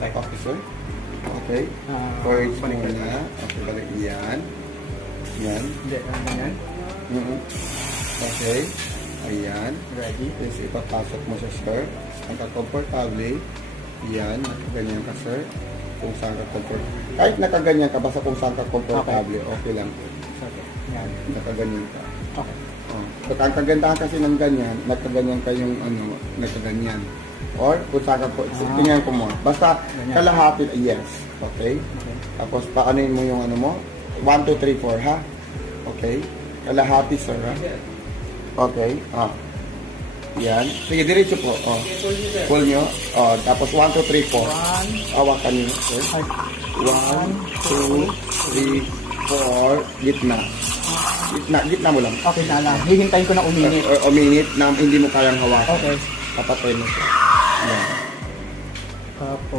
Okay. Okay, sir. Okay. Forage muna. Okay, balik yan. Yan. Hindi, ganyan. Okay. Ayan. Ready. Tapos ipapasok mo siya, sir. Ang komportable. Yan. Nakaganyan ka, sir. Kung saan ka komportable. Kahit nakaganyan ka, basta kung saan ka komportable, okay lang. Okay. Yan. Nakaganyan ka. Okay. Oh. Pag ang kagandahan kasi ng ganyan, nakaganyan ka yung ano, nakaganyan. Or kung saan ka po, tingnan ko mo. Basta Ganyan. kalahati, yes. Okay? Okay. Tapos paanoin mo yung ano mo? 1, 2, 3, 4, ha? Okay? Kalahati, sir, ha? Okay. Yan. Sige, diretso po. Pull nyo. Tapos 1, 2, 3, 4. Hawakan nyo, sir. 1, 2, 3, 4. Gitna. Gitna mo lang. Okay na lang. Hihintayin ko na uminit. O minute na hindi mo kayang hawakan. Okay. Papatay mo siya. Yan. Tapos,